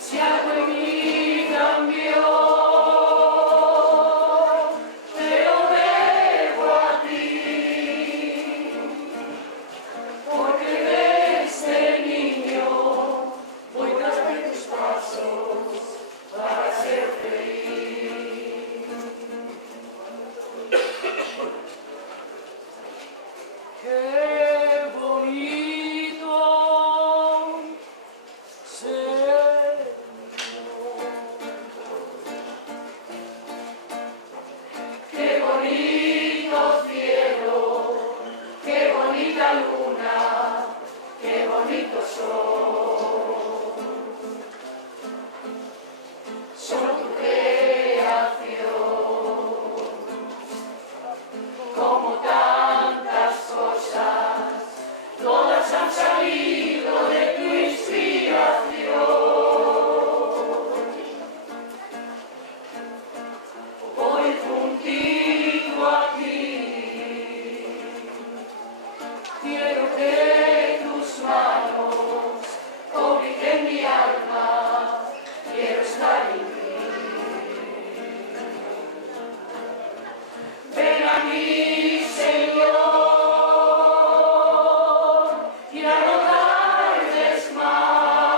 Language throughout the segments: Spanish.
Si algo en mí cambió, te lo debo a ti, porque desde niño voy tras de tus pasos para ser feliz. Qué bonito ser. Qué bonito cielo, qué bonita luna, qué bonito sol. Son tu creación, como tantas cosas, todas han salido de tu inspiración. Hoy juntito aquí, quiero que tus manos cobijen mi alma, quiero estar en ti. Ven a mí, Señor, y a no tardes más.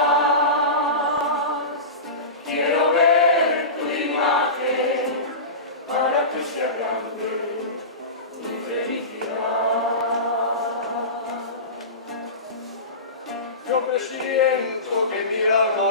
Quiero ver tu imagen para que sea grande mi felicidad. Yo me siento que mi alma